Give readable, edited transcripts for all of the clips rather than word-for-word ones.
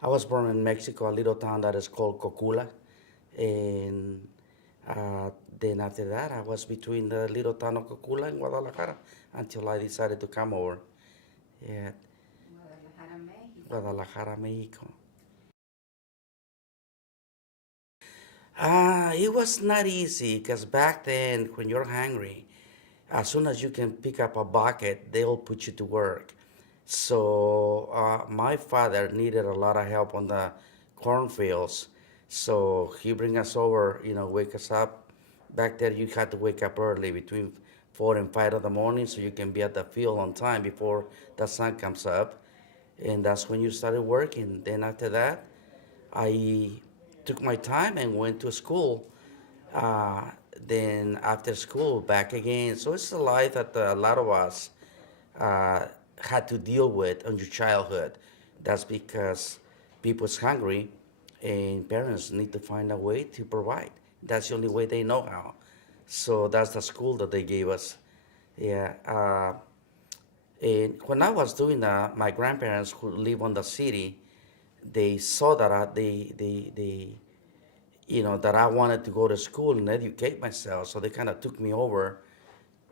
I was born in Mexico, a little town that is called Cocula, and uh, then after that, I was between the little town of Cocula and Guadalajara until I decided to come over. Yeah, Guadalajara, México. Guadalajara, Mexico. It was not easy because back then, when you're hungry, as soon as you can pick up a bucket, they'll put you to work. So my father needed a lot of help on the cornfields. So he bring us over, wake us up. Back there, you had to wake up early between 4 and 5 of the morning so you can be at the field on time before the sun comes up. And that's when you started working. Then after that, I took my time and went to school. Uh, then after school, back again. So it's a life that a lot of us uh, had to deal with in your childhood. That's because people's hungry and parents need to find a way to provide. That's the only way they know how. So that's the school that they gave us. Yeah. And when I was doing that, my grandparents who live on the city, they saw that that I wanted to go to school and educate myself. So they kind of took me over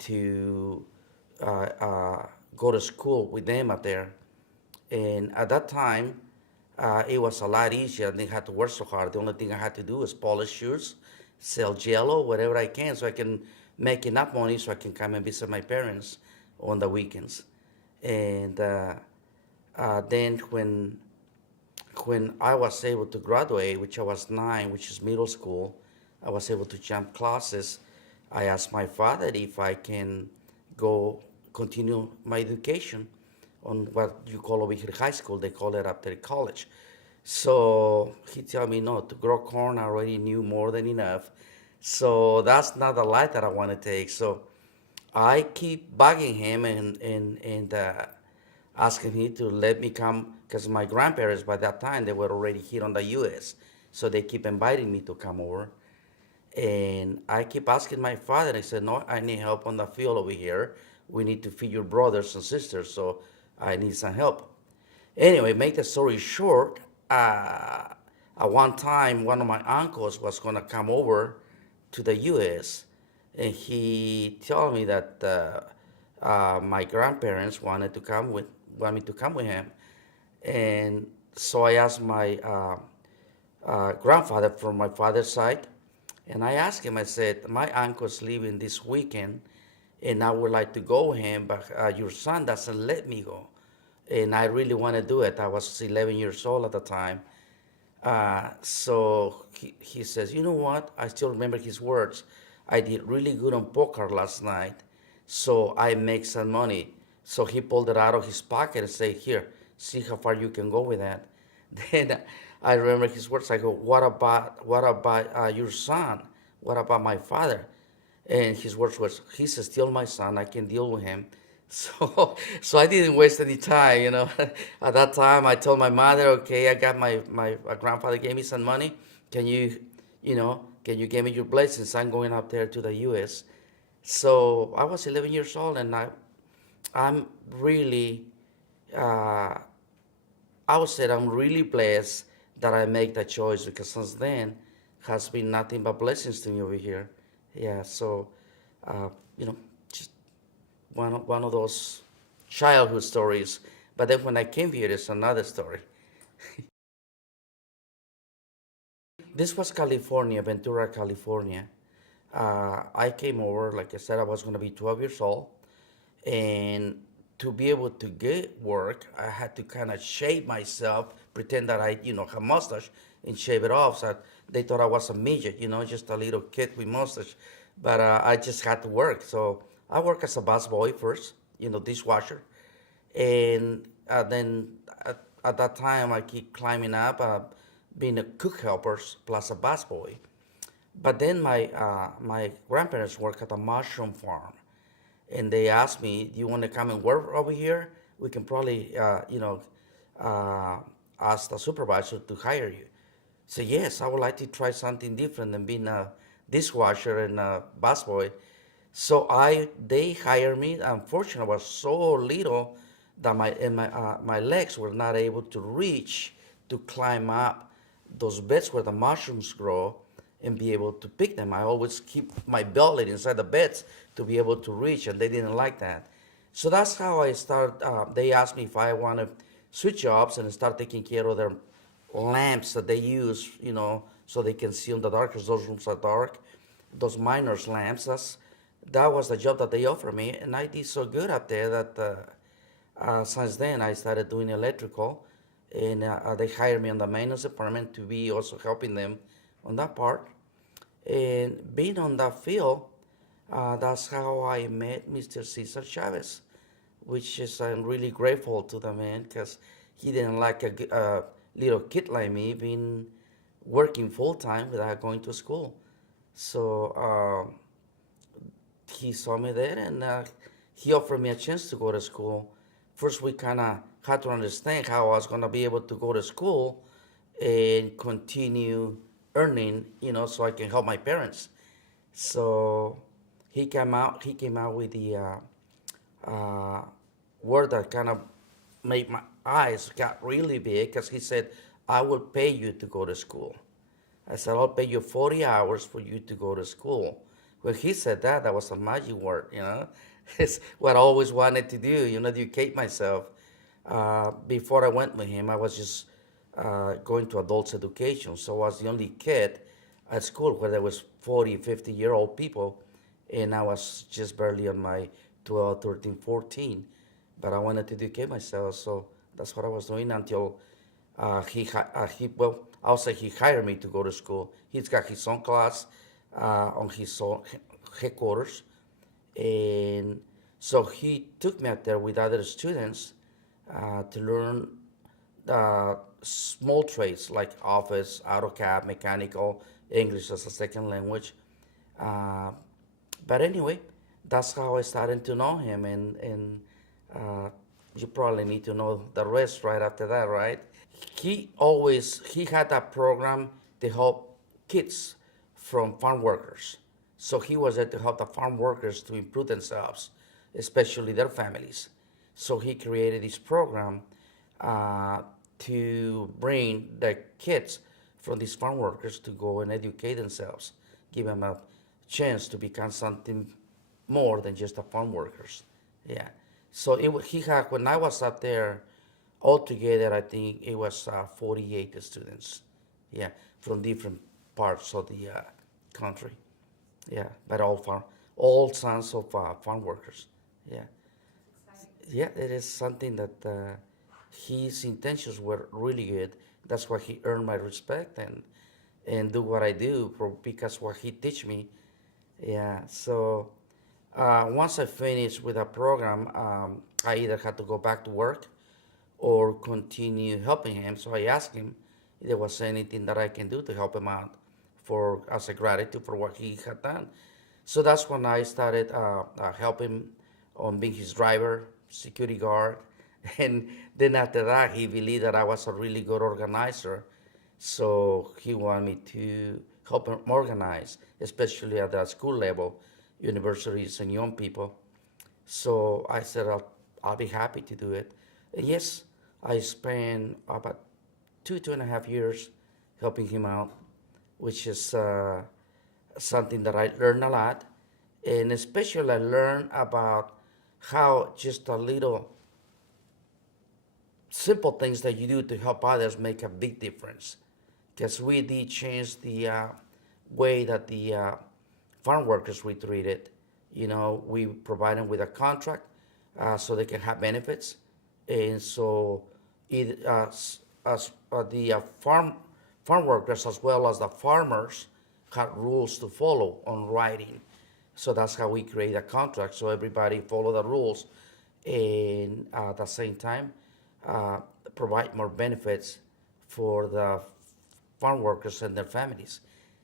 to uh, go to school with them up there. And at that time, it was a lot easier. I didn't have to work so hard. The only thing I had to do was polish shoes, sell Jello, whatever I can, so I can make enough money so I can come and visit my parents on the weekends. And then when I was able to graduate, which I was 9, which is middle school, I was able to jump classes. I asked my father if I can go continue my education on what you call over here high school. They call it after college. So he told me no, to grow corn I already knew more than enough. So that's not the life that I want to take. So I keep bugging him and asking him to let me come because my grandparents by that time they were already here on the U.S. So they keep inviting me to come over, and I keep asking my father. I said, "No, I need help on the field over here. We need to feed your brothers and sisters, so I need some help." Anyway, make the story short, at one time, one of my uncles was going to come over to the U.S., and he told me that my grandparents want me to come with him, and so I asked my grandfather from my father's side, and I asked him. I said, "My uncle's leaving this weekend, and I would like to go with him, but your son doesn't let me go." And I really want to do it. I was 11 years old at the time. So he says, "You know what? I still remember his words. I did really good on poker last night, so I make some money." So he pulled it out of his pocket and said, "Here, see how far you can go with that." Then I remember his words. I go, "What about your son? What about my father?" And his words was, "He's still my son. I can deal with him." So I didn't waste any time. At that time, I told my mother, "Okay, I got my grandfather gave me some money. Can can you give me your blessings? I'm going up there to the U.S." So I was 11 years old, and I'm really, uh, I would say I'm really blessed that I make that choice because since then has been nothing but blessings to me over here. Yeah, so uh, just one of those childhood stories. But then when I came here, it's another story. This was California, Ventura, California. I came over, like I said, I was going to be 12 years old. And to be able to get work, I had to kind of shave myself, pretend that I have mustache, and shave it off. So they thought I was a midget, just a little kid with mustache. But I just had to work. So I worked as a busboy first, dishwasher. And then at that time, I keep climbing up, being a cook helper plus a busboy. But then my grandparents work at a mushroom farm, and they asked me, "Do you want to come and work over here? We can probably, uh, ask the supervisor to hire you." So yes, I would like to try something different than being a dishwasher and a busboy. So they hired me. Unfortunately, I was so little that my legs were not able to reach to climb up those beds where the mushrooms grow and be able to pick them. I always keep my belly inside the beds to be able to reach, and they didn't like that. So that's how I start. They asked me if I want to switch jobs and start taking care of their lamps that they use, so they can see in the dark, because those rooms are dark. Those miners' lamps. That was the job that they offered me, and I did so good up there that since then I started doing electrical, and they hired me on the maintenance department to be also helping them on that part. And being on that field, that's how I met Mr. Cesar Chavez, which is I'm really grateful to the man because he didn't like a little kid like me being working full time without going to school. So he saw me there, and he offered me a chance to go to school. First, we kind of had to understand how I was going to be able to go to school and continue earning, so I can help my parents. So he came out with the word that kind of made my eyes got really big, because he said, I will pay you to go to school. I said, I'll pay you 40 hours for you to go to school. When he said that, that was a magic word. It's what I always wanted to do, educate myself. Before I went with him, I was just going to adults education. So I was the only kid at school where there was 40, 50-year-old people, and I was just barely on my 12, 13, 14. But I wanted to educate myself, so that's what I was doing until I'll say he hired me to go to school. He's got his own class on his own headquarters, and so he took me out there with other students to learn small trades like office, AutoCAD, mechanical, English as a second language. Uh, but anyway, that's how I started to know him, and uh, you probably need to know the rest right after that, right? He had a program to help kids from farm workers. So he was there to help the farm workers to improve themselves, especially their families. So he created this program uh, to bring the kids from these farm workers to go and educate themselves, give them a chance to become something more than just a farm workers. Yeah. So he had, when I was up there, altogether, I think it was 48 students. Yeah, from different parts of the country. Yeah, but all sons of farm workers. Yeah, yeah, it is something that his intentions were really good. That's why he earned my respect and do what I do because what he teach me. Yeah, so once I finished with a program, I either had to go back to work or continue helping him. So I asked him if there was anything that I can do to help him out for as a gratitude for what he had done. So that's when I started helping on being his driver, security guard, and then after that he believed that I was a really good organizer. So he wanted me to help him organize, especially at the school level, universities and young people. So I said, I'll be happy to do it. And yes, I spent about 2.5 years helping him out, which is something that I learned a lot. And especially I learned about how just a little simple things that you do to help others make a big difference. Because we did change the way that the farm workers we treated. We provide them with a contract so they can have benefits, and so the farm workers as well as the farmers had rules to follow on writing. So that's how we create a contract. So everybody follow the rules, and at the same time uh, provide more benefits for the farm workers and their families.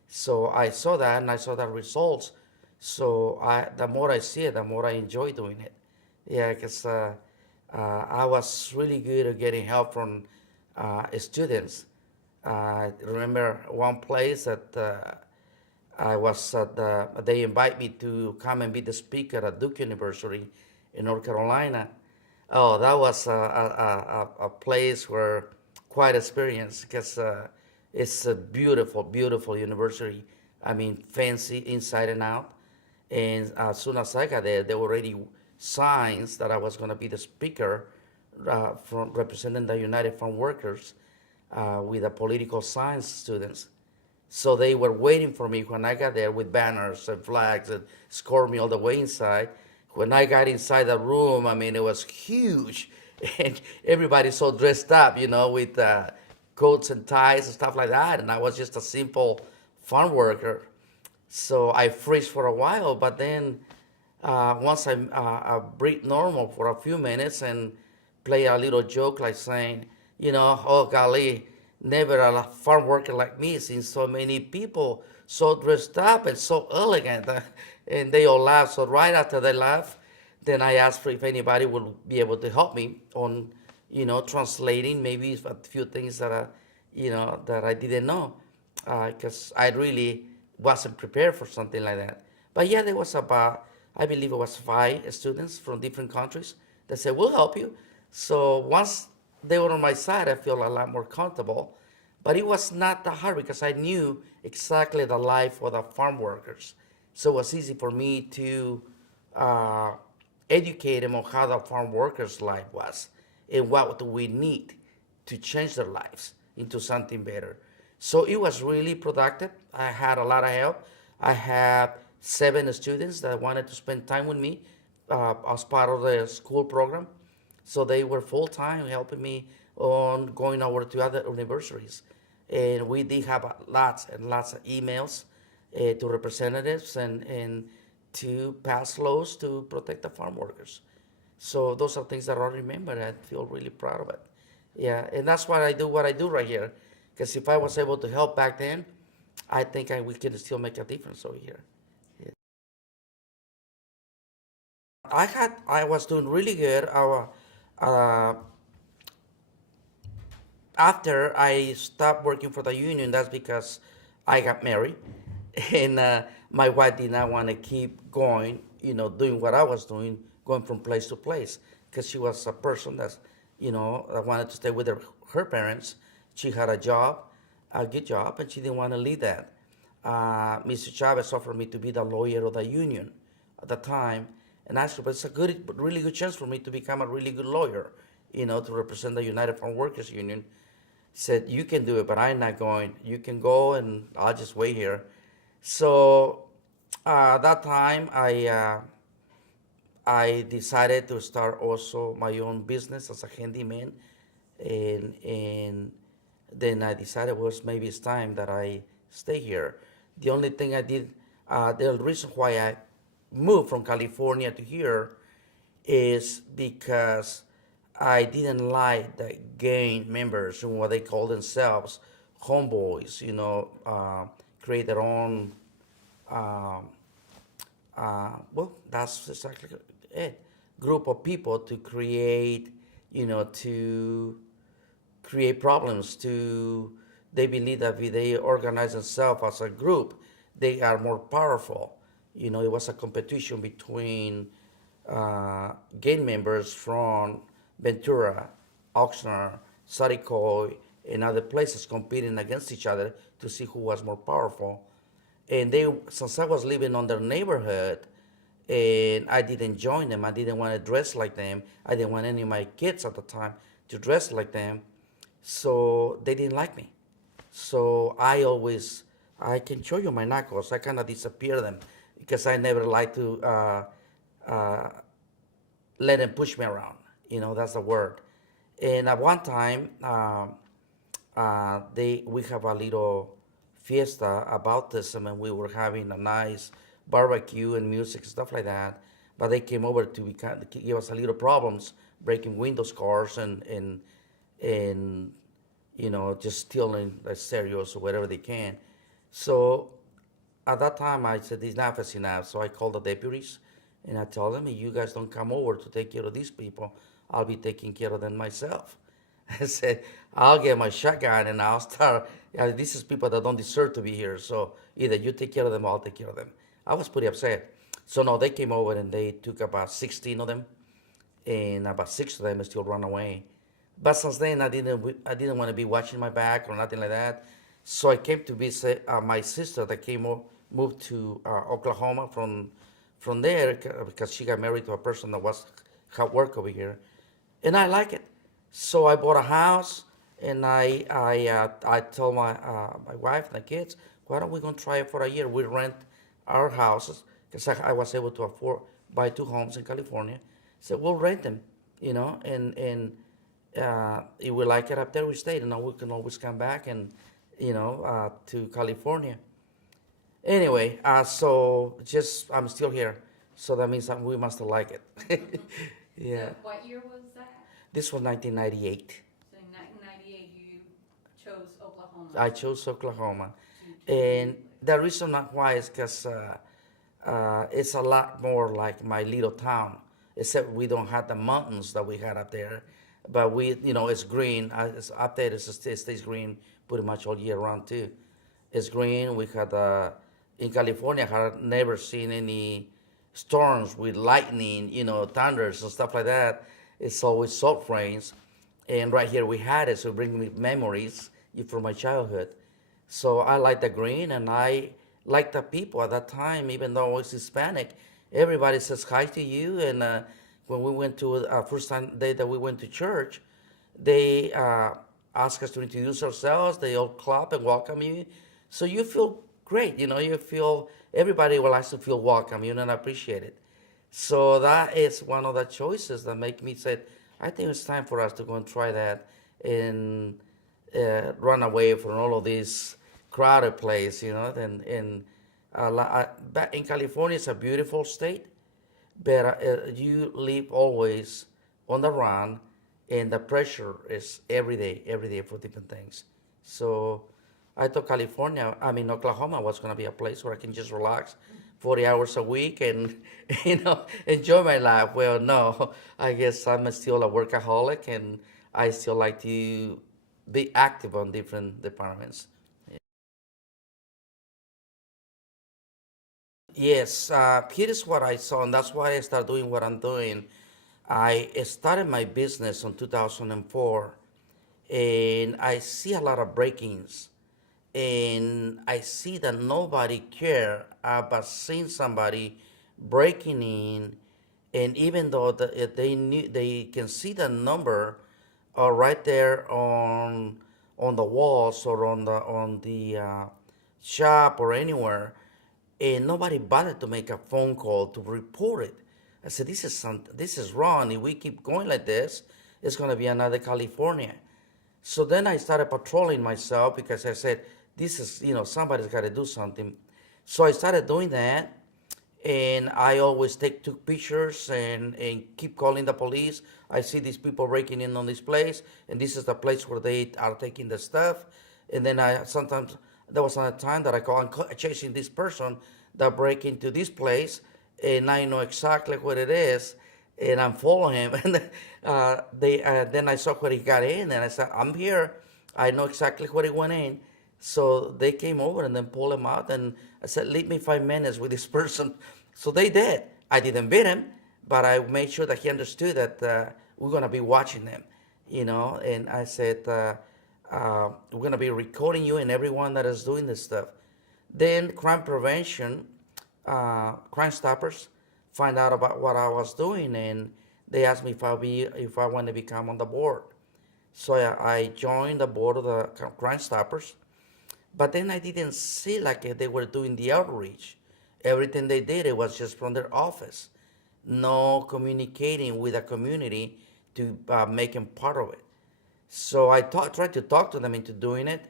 So I saw that, and I saw the results. So the more I see it, the more I enjoy doing it. Yeah, because I was really good at getting help from students. I remember one place that I was at they invite me to come and be the speaker at Duke University in North Carolina. Oh, that was a place where quite experience because it's a beautiful, beautiful university. I mean, fancy inside and out. And as soon as I got there were already signs that I was going to be the speaker from representing the United Farm Workers with the political science students. So they were waiting for me when I got there with banners and flags and escorted me all the way inside. When I got inside the room, I mean, it was huge. And everybody so dressed up, with coats and ties and stuff like that. And I was just a simple farm worker. So I freeze for a while, but then once I breathe normal for a few minutes and play a little joke like saying, oh golly, never a farm worker like me seen so many people so dressed up and so elegant. And they all laugh. So right after they laugh, then I asked for if anybody would be able to help me on, translating maybe a few things that that I didn't know, because I really wasn't prepared for something like that. But yeah, there was about, I believe it was 5 students from different countries that said, we'll help you. So once they were on my side, I feel a lot more comfortable. But it was not that hard because I knew exactly the life of the farm workers. So it was easy for me to uh, educate them on how the farm workers' life was and what do we need to change their lives into something better. So it was really productive. I had a lot of help. I had 7 students that wanted to spend time with me as part of the school program. So they were full time helping me on going over to other universities. And we did have lots and lots of emails to representatives and to pass laws to protect the farm workers. So those are things that I remember. I feel really proud of it. Yeah, and that's why I do what I do right here. Because if I was able to help back then, I think we could still make a difference over here. Yeah. I was doing really good. Uh, After I stopped working for the union, that's because I got married, and my wife did not want to keep going, doing what I was doing, going from place to place, because she was a person that wanted to stay with her parents. She had a job, a good job, and she didn't want to leave that. Mr. Chavez offered me to be the lawyer of the union at the time, and I said, but it's a really good chance for me to become a really good lawyer, to represent the United Farm Workers Union. Said, you can do it, but I'm not going. You can go, and I'll just wait here. So that time, I decided to start also my own business as a handyman, and then I decided was maybe it's time that I stay here. The only thing I did, the reason why I moved from California to here is because I didn't like the gang members and what they call themselves, homeboys, create their own, um, well, that's exactly it, group of people to create, to create problems. They believe that if they organize themselves as a group, they are more powerful. It was a competition between gang members from Ventura, Oxnard, Saricoy, and other places competing against each other to see who was more powerful. And since I was living on their neighborhood, and I didn't join them, I didn't want to dress like them. I didn't want any of my kids at the time to dress like them. So they didn't like me. So I can show you my knuckles. I kind of disappear them because I never like to uh, let them push me around. That's the word. And at one time, we have a little fiesta about this, and we were having a nice barbecue and music, stuff like that. But they came over to give us a little problems, breaking windows, cars, and just stealing the stereos or whatever they can. So at that time, I said, enough is enough. So I called the deputies, and I told them, if you guys don't come over to take care of these people, I'll be taking care of them myself. I said, I'll get my shotgun and I'll start. This is people that don't deserve to be here. So either you take care of them or I'll take care of them. I was pretty upset. So no, they came over and they took about 16 of them, and about 6 of them still run away. But since then, I didn't want to be watching my back or nothing like that. So I came to visit my sister that moved to Oklahoma from there because she got married to a person that was had work over here, and I like it. So I bought a house, and I told my wife and the kids, why don't we go try it for a year? We rent our houses because I was able to afford buy two homes in California. So we'll rent them, and if we like it up there, we stay. You know, we can always come back and to California. Anyway, so just I'm still here, so that means that we must like it. Yeah. So what year was that? This was 1998. So in 1998, you chose Oklahoma. I chose Oklahoma, to and the reason why is because it's a lot more like my little town, except we don't have the mountains that we had up there. But it's green. It's up there. It stays green pretty much all year round too. It's green. We had in California. I had never seen any storms with lightning, thunders and stuff like that. It's always salt rains, and right here we had it. So it brings me memories from my childhood. So I like the green, and I like the people at that time, even though I was Hispanic. Everybody says hi to you, and when we went to first time day that we went to church, they ask us to introduce ourselves. They all clap and welcome you, so you feel great. You feel everybody will like to feel welcome, and appreciate it. So that is one of the choices that make me say, I think it's time for us to go and try that and run away from all of this crowded place, And back in California, it's a beautiful state, but you live always on the run, and the pressure is every day for different things. So I thought Oklahoma was going to be a place where I can just relax 40 hours a week and, enjoy my life. Well, no, I guess I'm still a workaholic, and I still like to be active on different departments. Yes, here is what I saw, and that's why I started doing what I'm doing. I started my business in 2004, and I see a lot of break-ins, and I see that nobody care about seeing somebody breaking in, and even though they can see the number right there on the walls or on the shop or anywhere, and nobody bothered to make a phone call to report it. I said, this is wrong. If we keep going like this, it's going to be another California. So then I started patrolling myself because I said, this is, somebody's got to do something. So I started doing that, and I always took pictures and keep calling the police. I see these people breaking in on this place, and this is the place where they are taking the stuff. And then sometimes there was a time that I'm chasing this person that break into this place, and I know exactly what it is, and I'm following him. And then I saw what he got in, and I said, I'm here. I know exactly what he went in. So they came over and then pulled him out, and I said, leave me 5 minutes with this person. So they did. I didn't beat him, but I made sure that he understood that we're going to be watching him, and I said, we're going to be recording you and everyone that is doing this stuff. Then crime prevention, Crime Stoppers, find out about what I was doing, and they asked me if I want to become on the board. So I joined the board of the Crime Stoppers, but then I didn't see like they were doing the outreach. Everything they did, it was just from their office. No communicating with the community to make them part of it. So I tried to talk to them into doing it,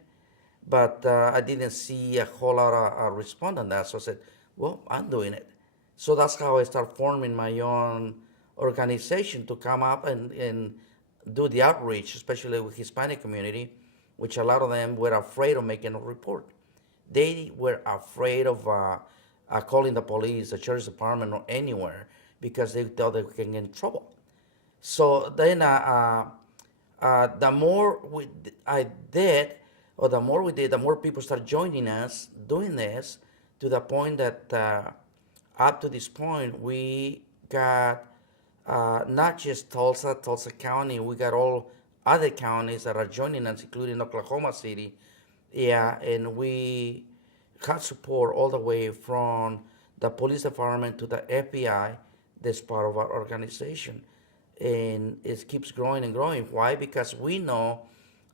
but I didn't see a whole lot of response on that. So I said, well, I'm doing it. So that's how I started forming my own organization to come up and do the outreach, especially with Hispanic community, which a lot of them were afraid of making a report. They were afraid of calling the police, the sheriff's department, or anywhere because they thought they could get in trouble. So then the more I did, or the more we did, the more people started joining us doing this, to the point that up to this point, we got not just Tulsa County, we got all other counties that are joining us, including Oklahoma City. Yeah, and we got support all the way from the police department to the FBI. That's part of our organization, and it keeps growing and growing. Why? Because we know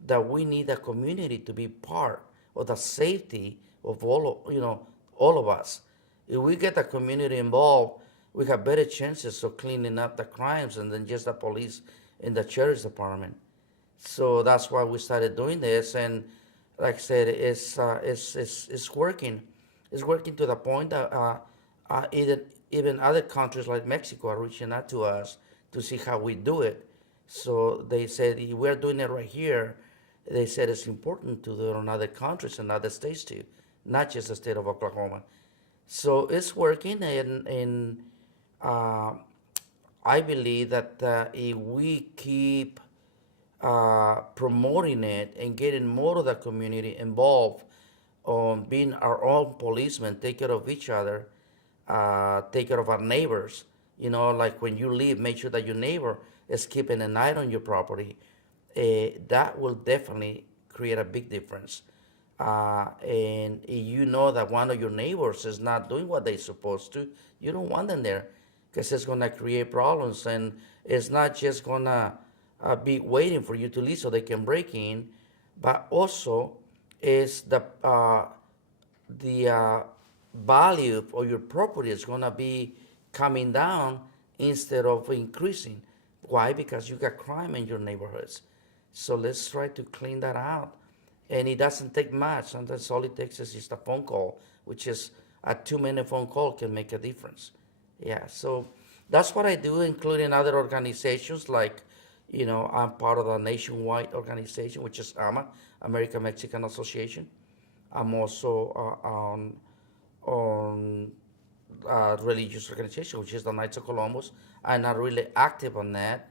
that we need the community to be part of the safety of all of us. If we get the community involved, we have better chances of cleaning up the crimes and than just the police and the sheriff's department. So that's why we started doing this, and like I said, it's working. It's working to the point that even other countries like Mexico are reaching out to us to see how we do it. So they said, "If we're doing it right here," they said it's important to do it in other countries and other states too, not just the state of Oklahoma. So it's working, and uh, I believe that if we keep promoting it and getting more of the community involved on being our own policemen, take care of each other, take care of our neighbors. You know, like when you leave, make sure that your neighbor is keeping an eye on your property. That will definitely create a big difference. And if you know that one of your neighbors is not doing what they're supposed to, you don't want them there because it's going to create problems. And it's not just going to be waiting for you to leave so they can break in, but also is the value of your property is going to be coming down instead of increasing. Why? Because you got crime in your neighborhoods. So let's try to clean that out. And it doesn't take much. Sometimes all it takes is just a phone call, which is a 2 minute phone call can make a difference. Yeah, so that's what I do, including other organizations like, I'm part of the nationwide organization, which is AMA, American Mexican Association. I'm also on religious organization, which is the Knights of Columbus. I'm not really active on that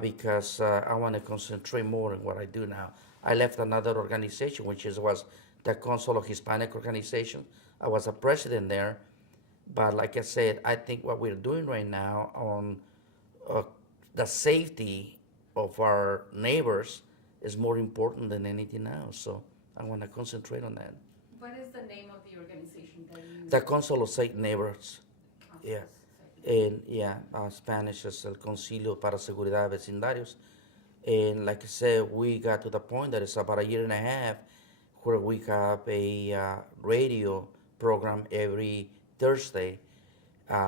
because I want to concentrate more on what I do now. I left another organization, was the Council of Hispanic Organization. I was a president there, but like I said, I think what we're doing right now on uh, the safety of our neighbors is more important than anything else. So I want to concentrate on that. What is the name of the organization that you? The Council of Safe Neighbors. Yeah. Councils? And yeah, Spanish is El Concilio para Seguridad de Vecindarios. And like I said, we got to the point that it's about a year and a half where we have a radio program every Thursday,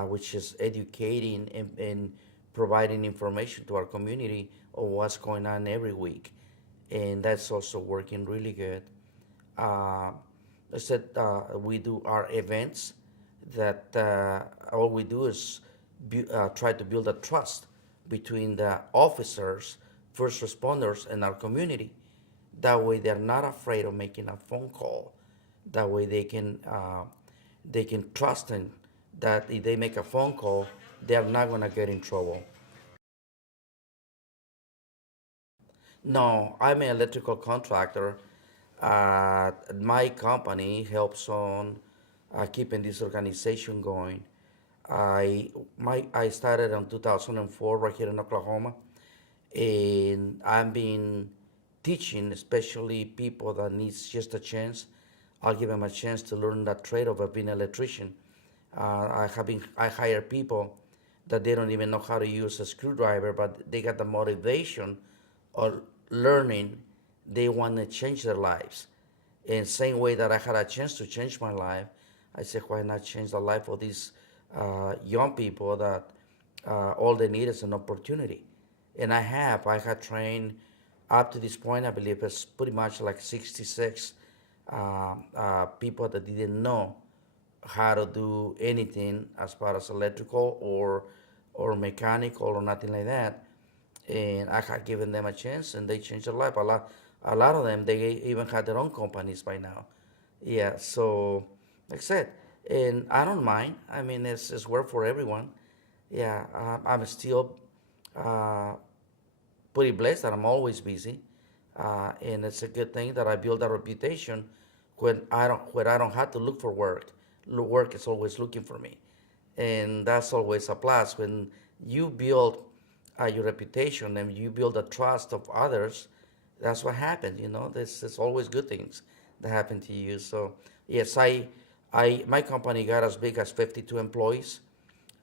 which is educating and providing information to our community of what's going on every week. And that's also working really good. I said we do our events that all we do is try to build a trust between the officers, first responders, and our community. That way, they're not afraid of making a phone call. That way, they can trust in that if they make a phone call, they're not gonna get in trouble. No, I'm an electrical contractor. My company helps on keeping this organization going. I started in 2004 right here in Oklahoma, and I've been teaching, especially people that needs just a chance. I'll give them a chance to learn that trade of being an electrician. I hire people that they don't even know how to use a screwdriver, but they got the motivation of learning. They want to change their lives. And same way that I had a chance to change my life, I said, why not change the life of these young people that all they need is an opportunity. And I had trained up to this point, I believe it's pretty much like 66 people that didn't know how to do anything as far as electrical or mechanical or nothing like that. And I had given them a chance, and they changed their life. A lot of them, they even had their own companies by now. Yeah, so like I said, and I don't mind. I mean, it's work for everyone. Yeah, I'm still uh, pretty blessed that I'm always busy, and it's a good thing that I build a reputation when I don't have to look for work. Work is always looking for me, and that's always a plus when you build your reputation and you build the trust of others, that's what happens. There's always good things that happen to you. So yes, my company got as big as 52 employees.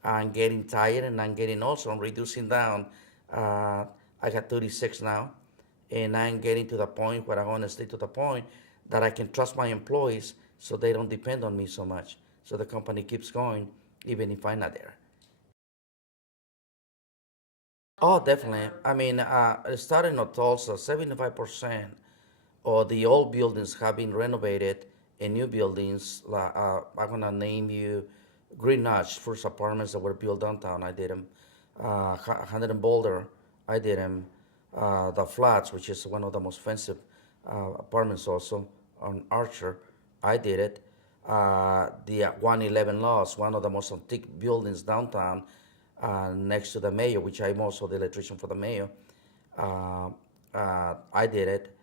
I'm getting tired, and I'm reducing down. Uh, I got 36 now, and I'm getting to the point where I want to stay to the point that I can trust my employees so they don't depend on me so much. So the company keeps going even if I'm not there. Oh, definitely. I mean, starting at Tulsa, 75% of the old buildings have been renovated and new buildings. I'm going to name you Green Notch, first apartments that were built downtown. I did them. 100 in Boulder, I did them. The Flats, which is one of the most expensive apartments also on Archer, I did it. The 111 Lost, one of the most antique buildings downtown, next to the mayor, which I'm also the electrician for the mayor. Uh, I did it.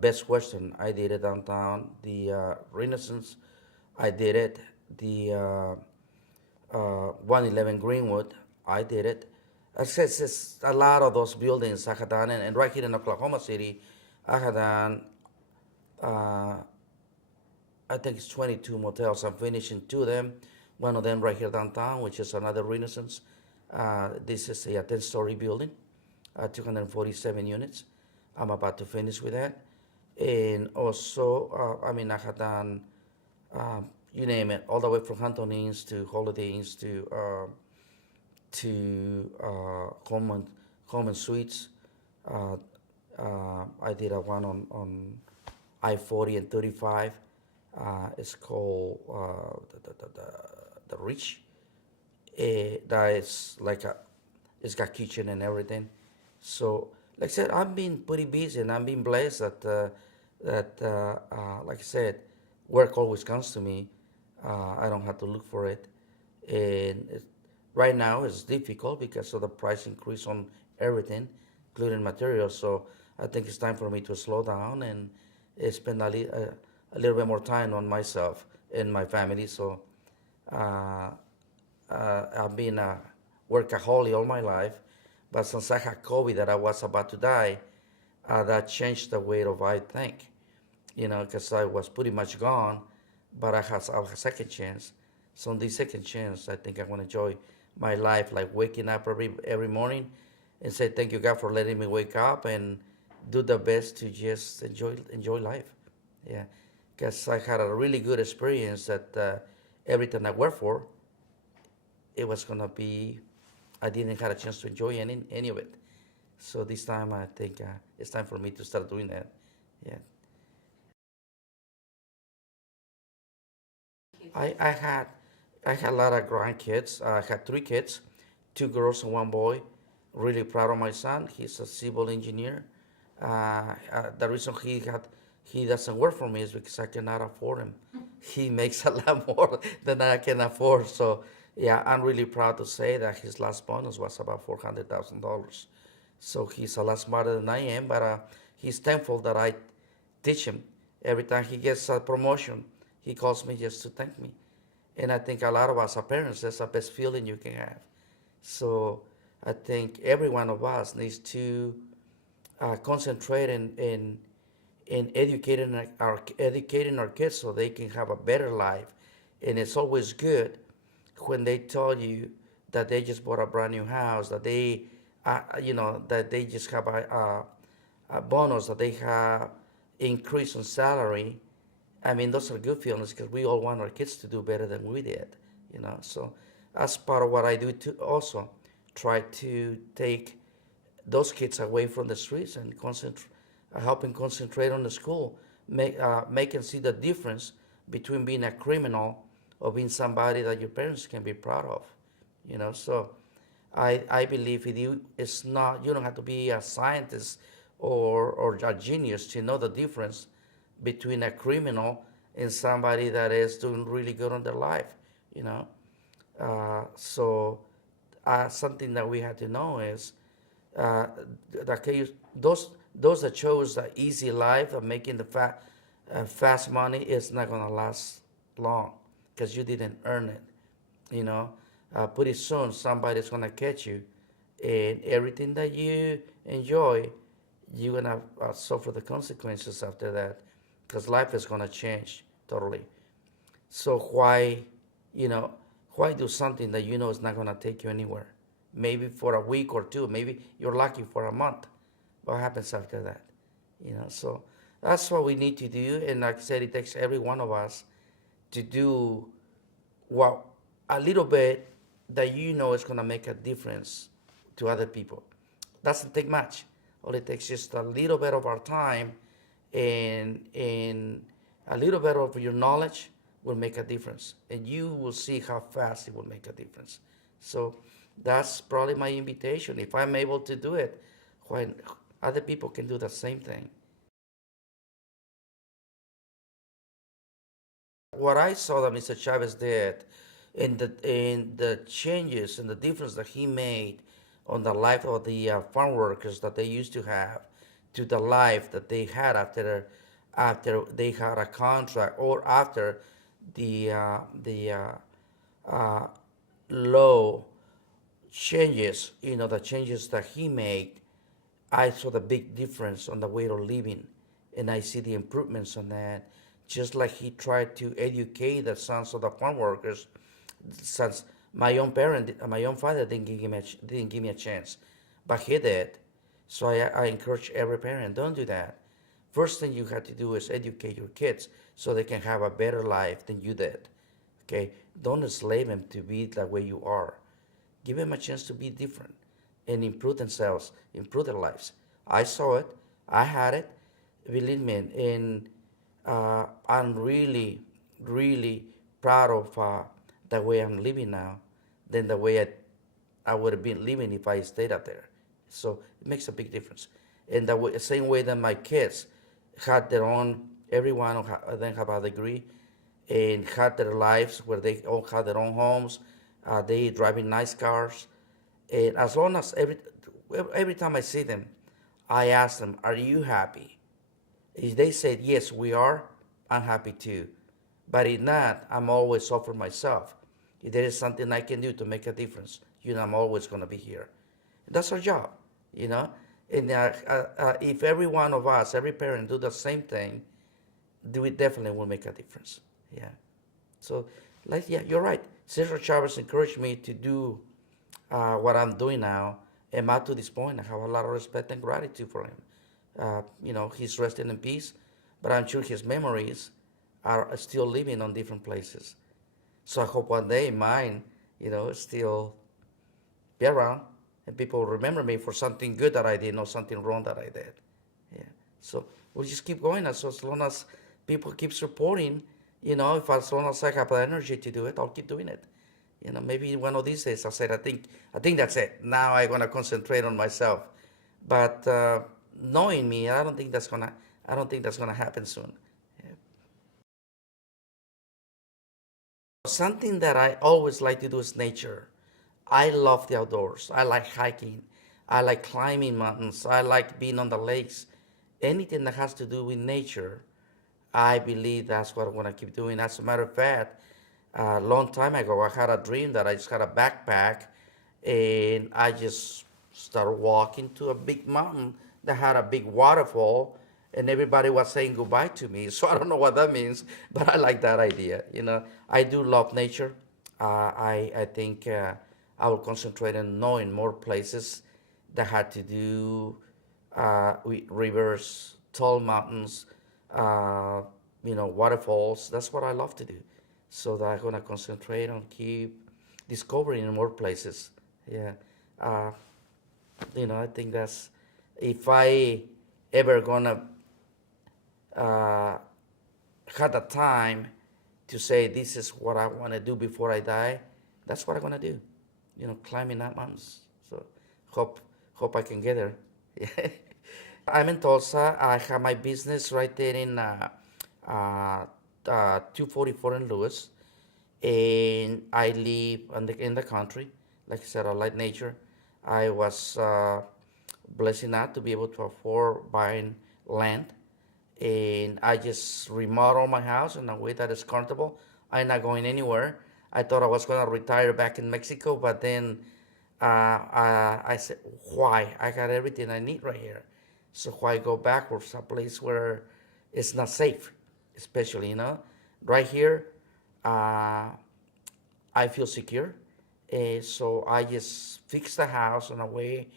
Best Western, I did it downtown. The Renaissance, I did it. The 111 Greenwood, I did it. It's a lot of those buildings I had done, and right here in Oklahoma City, I had done, uh, I think it's 22 motels. I'm finishing two of them. One of them right here downtown, which is another Renaissance. This is a 10-story building, 247 units. I'm about to finish with that. And also, I mean, I had done, you name it, all the way from Hampton Inns to Holiday Inns to Coleman Suites. Uh, I did a one on I-40 and 35. It's called the Reach. That is like it's got kitchen and everything. So, like I said, I've been pretty busy and I've been blessed that like I said, work always comes to me. I don't have to look for it. And right now it's difficult because of the price increase on everything, including materials. So I think it's time for me to slow down and spend a little bit more time on myself and my family. So uh, I've been a workaholic all my life, but since I had COVID that I was about to die, that changed the way of I think. Because I was pretty much gone, but I have a second chance. So on this second chance, I think I want to enjoy my life, like waking up every morning and say thank you God for letting me wake up and do the best to just enjoy life. Yeah, because I had a really good experience that everything I worked for, it was gonna be, I didn't have a chance to enjoy any of it. So this time I think it's time for me to start doing that. Yeah. I, I had I had a lot of grandkids. I had three kids, two girls and one boy. Really proud of my son. He's a civil engineer. The reason he doesn't work for me is because I cannot afford him. He makes a lot more than I can afford. So yeah, I'm really proud to say that his last bonus was about $400,000. So he's a lot smarter than I am, but he's thankful that I teach him. Every time he gets a promotion, he calls me just to thank me. And I think a lot of us as parents, that's the best feeling you can have. So I think every one of us needs to concentrate in educating our kids so they can have a better life. And it's always good when they tell you that they just bought a brand new house, that that they just have a bonus, that they have increase in salary. I mean, those are good feelings because we all want our kids to do better than we did. So that's part of what I do too. Also, try to take those kids away from the streets and helping concentrate on the school, making see the difference between being a criminal or being somebody that your parents can be proud of. So I believe it's not, you don't have to be a scientist or a genius to know the difference between a criminal and somebody that is doing really good on their life. You know, so something that we had to know is uh, that those that chose the easy life of making the fast money is not gonna last long because you didn't earn it. You know, pretty soon somebody's gonna catch you and everything that you enjoy, you're gonna suffer the consequences after that, because life is gonna change totally. So why, you know, why do something that you know is not gonna take you anywhere? Maybe for a week or two, maybe you're lucky for a month. What happens after that? So that's what we need to do. And like I said, it takes every one of us to do what a little bit that you know is gonna make a difference to other people. Doesn't take much. All it takes is just a little bit of our time, and a little bit of your knowledge will make a difference, and you will see how fast it will make a difference. So that's probably my invitation. If I'm able to do it, when other people can do the same thing. What I saw that Mr. Chavez did, in the changes and the difference that he made on the life of the farm workers that they used to have, to the life that they had after they had a contract, or after the law changes, the changes that he made. I saw the big difference on the way of living, and I see the improvements on that. Just like he tried to educate the sons of the farm workers, since my own father didn't give me a chance, but he did. So I encourage every parent, don't do that. First thing you have to do is educate your kids so they can have a better life than you did. Okay, don't enslave them to be the way you are. Give them a chance to be different and improve themselves, improve their lives. I saw it. I had it. Believe me, and I'm really, really proud of the way I'm living now than the way I would have been living if I stayed up there. So it makes a big difference. And the same way that my kids had their own, every one of them have a degree, and had their lives where they all had their own homes. They driving nice cars, and as long as every time I see them, I ask them, "Are you happy?" If they said yes, we are, I'm happy too. But if not, I'm always offer myself. If there is something I can do to make a difference, I'm always going to be here. That's our job, you know. And if every one of us, every parent, do the same thing, do it definitely will make a difference. Yeah. So, yeah, you're right. Cesar Chavez encouraged me to do what I'm doing now, and up to this point, I have a lot of respect and gratitude for him. He's resting in peace, but I'm sure his memories are still living on different places. So I hope one day mine, still be around, and people remember me for something good that I did, not something wrong that I did. Yeah. So we'll just keep going as long as people keep supporting. If as long as I have the energy to do it, I'll keep doing it. Maybe one of these days I said, I think that's it. Now I'm gonna concentrate on myself. But knowing me, I don't think that's gonna happen soon. Yeah. Something that I always like to do is nature. I love the outdoors. I like hiking. I like climbing mountains. I like being on the lakes. Anything that has to do with nature, I believe that's what I want to keep doing. As a matter of fact, a long time ago, I had a dream that I just had a backpack, and I just started walking to a big mountain that had a big waterfall, and everybody was saying goodbye to me. So I don't know what that means, but I like that idea. I do love nature. I think I will concentrate on knowing more places that had to do with rivers, tall mountains, uh, waterfalls. That's what I love to do. So that I'm gonna concentrate on keep discovering more places. Yeah, uh, I think that's if I ever gonna uh, had the time to say this is what I want to do before I die, that's what I'm gonna do. Climbing up mountains. So hope hope I can get there. Yeah. I'm in Tulsa. I have my business right there in uh, 244 in Lewis, and I live in the country. Like I said, I like nature. I was blessed enough to be able to afford buying land, and I just remodel my house in a way that is comfortable. I'm not going anywhere. I thought I was going to retire back in Mexico, but then I said, why? I got everything I need right here. So why go backwards, a place where it's not safe, especially, right here, uh, I feel secure. So I just fix the house in a way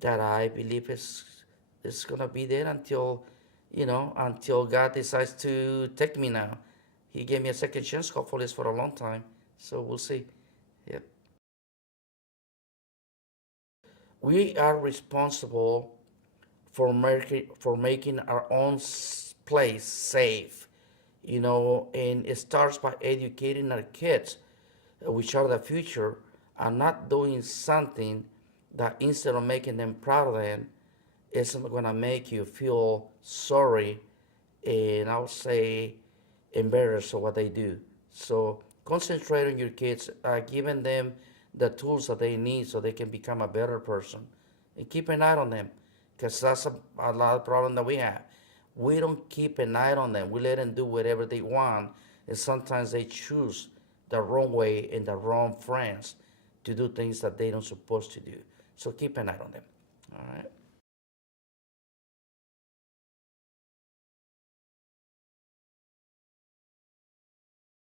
that I believe is gonna be there until, until God decides to take me now. He gave me a second chance. Hopefully, it's for a long time. So we'll see. Yep. We are responsible for making our own place safe, and it starts by educating our kids, which are the future, and not doing something that instead of making them proud of them, it's going to make you feel sorry and I would say embarrassed of what they do. So concentrate on your kids, giving them the tools that they need so they can become a better person, and keep an eye on them, because that's a lot of problem that we have. We don't keep an eye on them. We let them do whatever they want, and sometimes they choose the wrong way and the wrong friends to do things that they don't supposed to do. So keep an eye on them. All right.